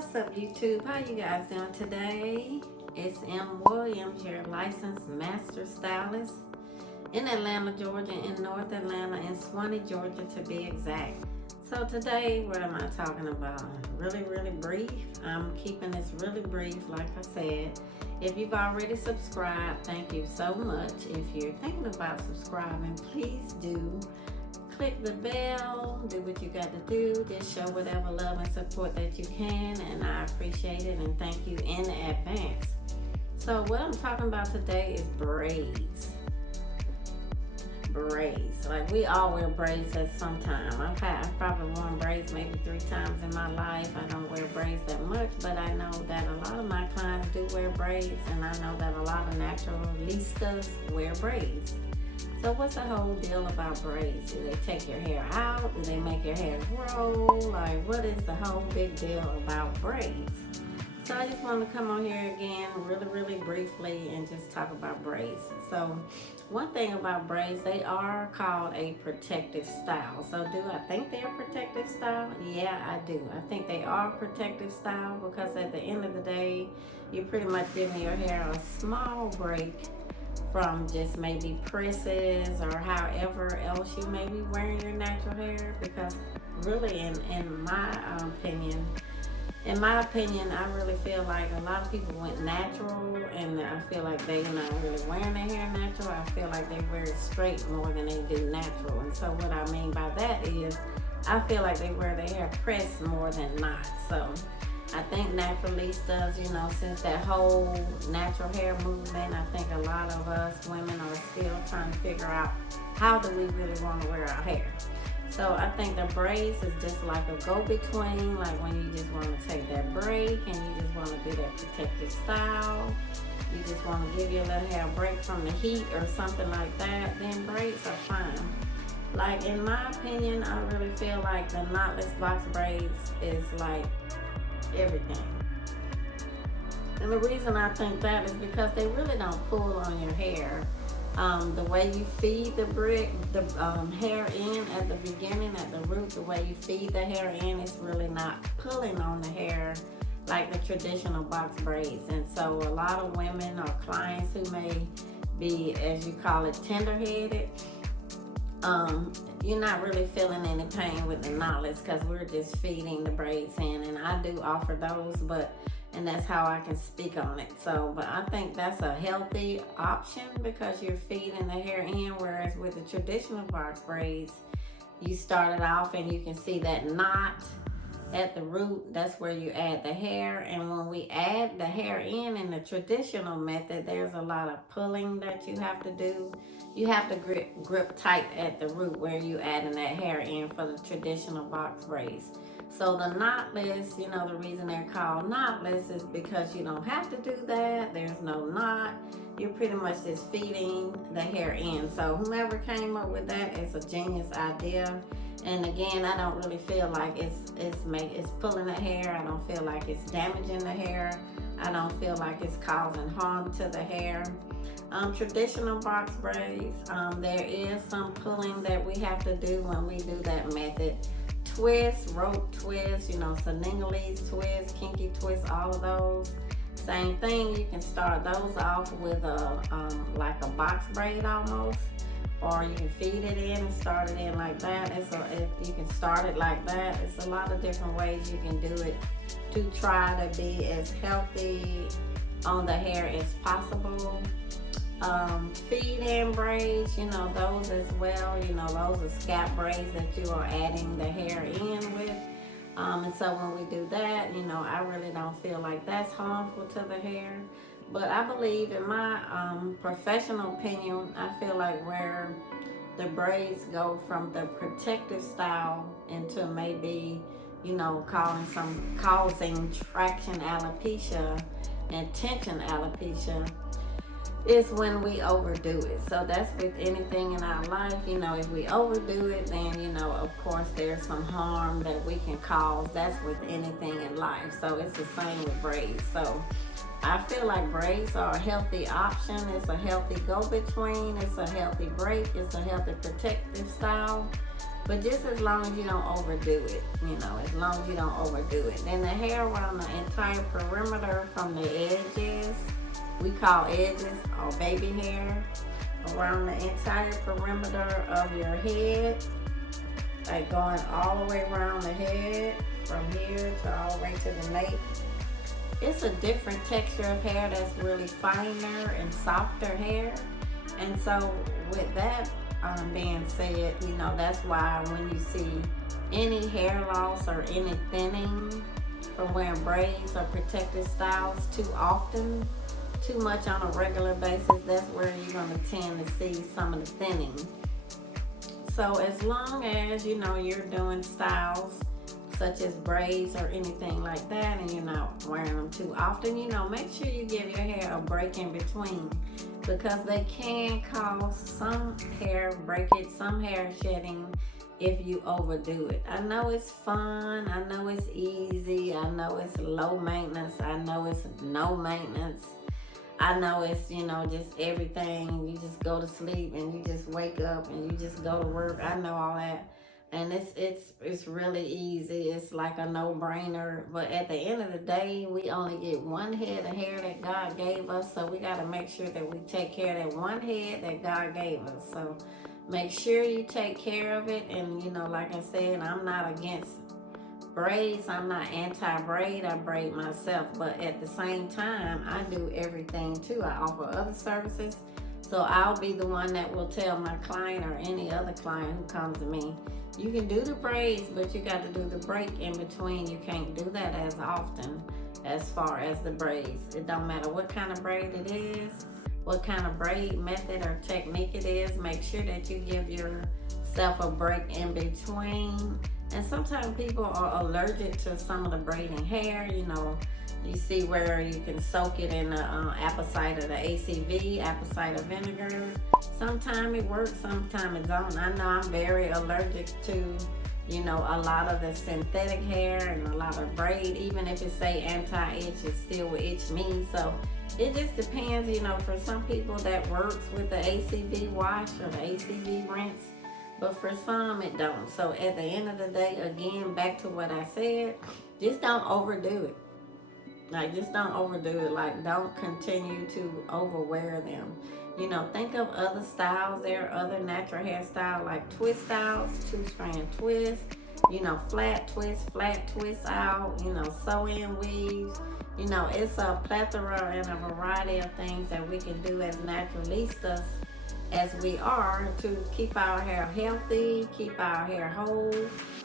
What's up, YouTube? How you guys doing today? It's M. Williams, your licensed master stylist in Atlanta, Georgia, in North Atlanta, and SuWANEE, Georgia, to be exact. So today, what am I talking about? Really brief. I'm keeping this really brief, like I said. If you've already subscribed, thank you so much. If you're thinking about subscribing, please do. Click the bell, do what you got to do, just show whatever love and support that you can, and I appreciate it and thank you in advance. So what I'm talking about today is braids. Braids, like we all wear braids at some time. I've probably worn braids maybe 3 times in my life. I don't wear braids that much, but I know that a lot of my clients do wear braids, and I know that a lot of naturalistas wear braids. So what's the whole deal about braids? Do they take your hair out? Do they make your hair grow? Like, what is the whole big deal about braids? So I just want to come on here again really briefly and just talk about braids. So one thing about braids, they are called a protective style. So do I think they're a protective style? Yeah, I do. I think they are a protective style because at the end of the day, you're pretty much giving your hair a small break from just maybe presses or however else you may be wearing your natural hair, because really in my opinion, I really feel like a lot of people went natural, and I feel like they're not really wearing their hair natural. I feel like they wear it straight more than they do natural. And so what I mean by that is I feel like they wear their hair pressed more than not. So I think naturalistas, since that whole natural hair movement, I think a lot of us women are still trying to figure out how do we really want to wear our hair. So I think the braids is just like a go-between, like when you just want to take that break and you just want to do that protective style. You just want to give your little hair a break from the heat or something like that, then braids are fine. Like in my opinion, I really feel like the knotless box braids is like everything. And the reason I think that is because they really don't pull on your hair. The way you feed the hair in at the beginning, at the root, the way you feed the hair in is really not pulling on the hair like the traditional box braids. And so a lot of women or clients who may be, as you call it, tender-headed, you're not really feeling any pain with the knotless because we're just feeding the braids in, and I do offer those, and that's how I can speak on it. So, but I think that's a healthy option because you're feeding the hair in, whereas with the traditional box braids, you start it off and you can see that knot at the root. That's where you add the hair, and when we add the hair in the traditional method, there's a lot of pulling that you have to do. You have to grip tight at the root where you adding that hair in for the traditional box braids. So the knotless, the reason they're called knotless is because you don't have to do that. There's no knot. You're pretty much just feeding the hair in. So whomever came up with that is a genius idea. And again, I don't really feel like it's pulling the hair. I don't feel like it's damaging the hair. I don't feel like it's causing harm to the hair. Traditional box braids, there is some pulling that we have to do when we do that method. Twist, rope twist, Senegalese twist, kinky twist, all of those. Same thing, you can start those off with like a box braid almost, or you can feed it in and start it in like that. You can start it like that. It's a lot of different ways you can do it to try to be as healthy on the hair as possible. Feed in braids, those as well, those are scalp braids that you are adding the hair in with. And so when we do that, I really don't feel like that's harmful to the hair. But I believe, in my professional opinion, I feel like where the braids go from the protective style into maybe, causing traction alopecia and tension alopecia, is when we overdo it. So that's with anything in our life. If we overdo it, then, of course, there's some harm that we can cause. That's with anything in life. So it's the same with braids. So I feel like braids are a healthy option. It's a healthy go-between. It's a healthy break. It's a healthy protective style. But just as long as you don't overdo it, you know, as long as you don't overdo it. Then the hair around the entire perimeter from the edges, we call edges or baby hair, around the entire perimeter of your head, like going all the way around the head, from here to all the way to the nape. It's a different texture of hair that's really finer and softer hair. And so with that being said, you know, that's why when you see any hair loss or any thinning from wearing braids or protective styles too often, too much on a regular basis, that's where you're going to tend to see some of the thinning. So as long as, you know, you're doing styles such as braids or anything like that, and you're not wearing them too often, you know, make sure you give your hair a break in between, because they can cause some hair breakage, some hair shedding if you overdo it. I know it's fun, I know it's easy, I know it's low maintenance, I know it's no maintenance, I know it's, you know, just everything. You just go to sleep and you just wake up and you just go to work. I know all that. And it's really easy. It's like a no-brainer. But at the end of the day, we only get one head of hair that God gave us. So we got to make sure that we take care of that one head that God gave us. So make sure you take care of it. And, you know, like I said, I'm not against braids. I'm not anti-braid. I braid myself. But at the same time, I do everything too. I offer other services. So I'll be the one that will tell my client or any other client who comes to me, you can do the braids, but you got to do the break in between. You can't do that as often as far as the braids. It don't matter what kind of braid it is, what kind of braid method or technique it is. Make sure that you give yourself a break in between. And sometimes people are allergic to some of the braiding hair. You know, you see where you can soak it in the apple cider, the ACV, apple cider vinegar. Sometimes it works, sometimes it don't. I know I'm very allergic to, you know, a lot of the synthetic hair and a lot of braid. Even if it say anti-itch, it still will itch me. So it just depends, you know, for some people that works with the ACV wash or the ACV rinse. But for some, it don't. So at the end of the day, again, back to what I said, just don't overdo it. Like, just don't overdo it. Like, don't continue to overwear them. You know, think of other styles. There are other natural hairstyles like twist styles, 2-strand twist, you know, flat twist out, you know, sew-in weaves. You know, it's a plethora and a variety of things that we can do as naturalistas, as we are, to keep our hair healthy, keep our hair whole,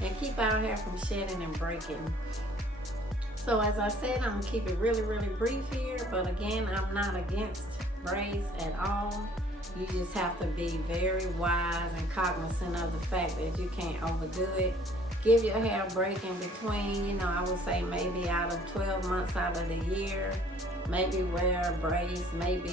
and keep our hair from shedding and breaking. So as I said, I'm gonna keep it really, really brief here, but again, I'm not against braids at all. You just have to be very wise and cognizant of the fact that you can't overdo it. Give your hair a break in between. You know, I would say maybe out of 12 months out of the year, maybe wear braids maybe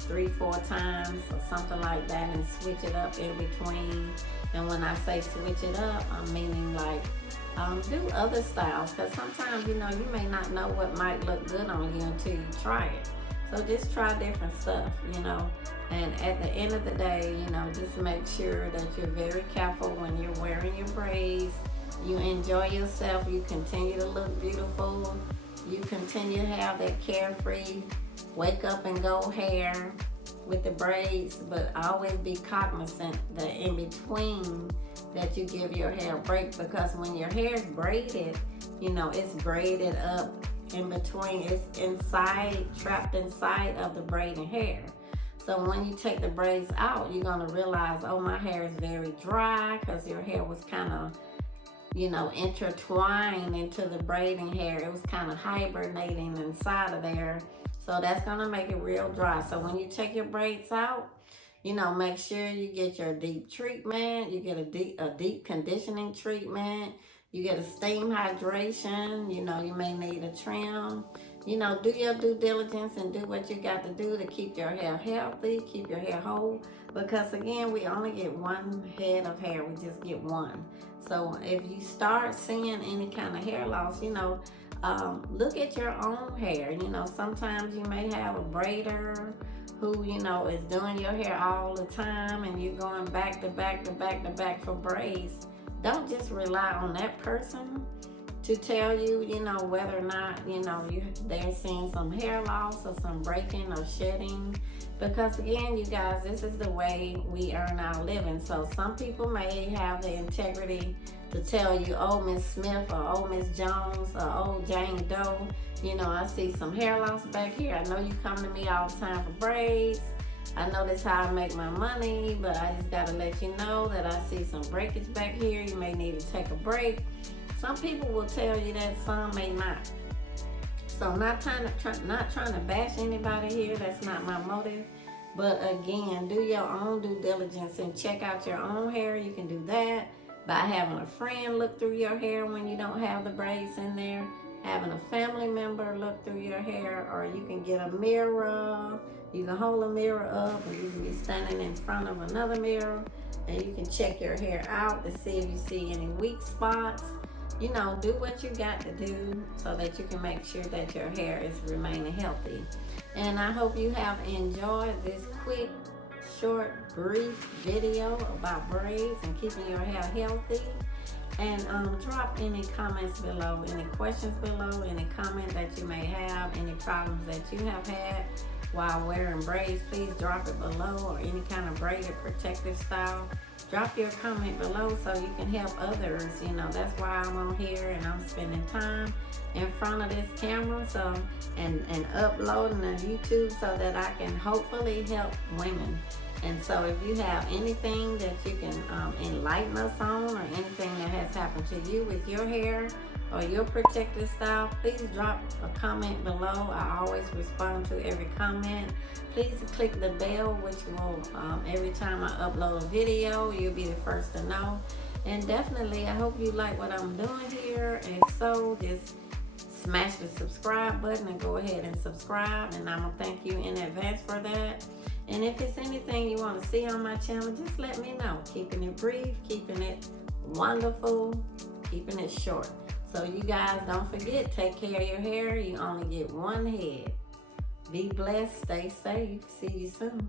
3-4 times or something like that, and switch it up in between. And when I say switch it up, I'm meaning like do other styles, because sometimes, you know, you may not know what might look good on you until you try it. So just try different stuff, you know. And at the end of the day, you know, just make sure that you're very careful when you're wearing your braids. You enjoy yourself. You continue to look beautiful. You continue to have that carefree, wake up and go hair with the braids, but always be cognizant that in between that you give your hair a break, because when your hair is braided, you know, it's braided up in between. It's inside, trapped inside of the braided hair. So when you take the braids out, you're gonna realize, oh, my hair is very dry, because your hair was kind of, you know, intertwined into the braiding hair. It was kind of hibernating inside of there. So that's gonna make it real dry. So when you take your braids out, you know, make sure you get your deep treatment. You get a deep conditioning treatment. You get a steam hydration. You know, you may need a trim. You know, do your due diligence and do what you got to do to keep your hair healthy, keep your hair whole. Because again, we only get one head of hair. We just get one. So if you start seeing any kind of hair loss, you know, look at your own hair. You know, sometimes you may have a braider who, you know, is doing your hair all the time and you're going back to back to back to back for braids, don't just rely on that person to tell you, you know, whether or not, you know, they're seeing some hair loss or some breaking or shedding. Because again, you guys, this is the way we earn our living. So some people may have the integrity to tell you, oh, Miss Smith, or oh, Miss Jones, or oh, Jane Doe, you know, I see some hair loss back here. I know you come to me all the time for braids. I know that's how I make my money, but I just gotta let you know that I see some breakage back here. You may need to take a break. Some people will tell you that, some may not. So not trying to bash anybody here. That's not my motive. But again, do your own due diligence and check out your own hair. You can do that by having a friend look through your hair when you don't have the braids in there, having a family member look through your hair, or you can get a mirror. You can hold a mirror up, or you can be standing in front of another mirror and you can check your hair out to see if you see any weak spots. You know, do what you got to do so that you can make sure that your hair is remaining healthy. And I hope you have enjoyed this quick, short, brief video about braids and keeping your hair healthy. And drop any comments below, any questions below, any comment that you may have, any problems that you have had while wearing braids. Please drop it below, or any kind of braided protective style. Drop your comment below so you can help others. You know, that's why I'm on here and I'm spending time in front of this camera, so and uploading to YouTube so that I can hopefully help women. And so if you have anything that you can enlighten us on, or anything that has happened to you with your hair or your protective style, please drop a comment below. I always respond to every comment. Please click the bell, which will, every time I upload a video, you'll be the first to know. And definitely, I hope you like what I'm doing here. If so, just smash the subscribe button and go ahead and subscribe. And I'm gonna thank you in advance for that. And if it's anything you want to see on my channel, just let me know. Keeping it brief, keeping it wonderful, keeping it short. So you guys, don't forget, take care of your hair. You only get one head. Be blessed, stay safe. See you soon.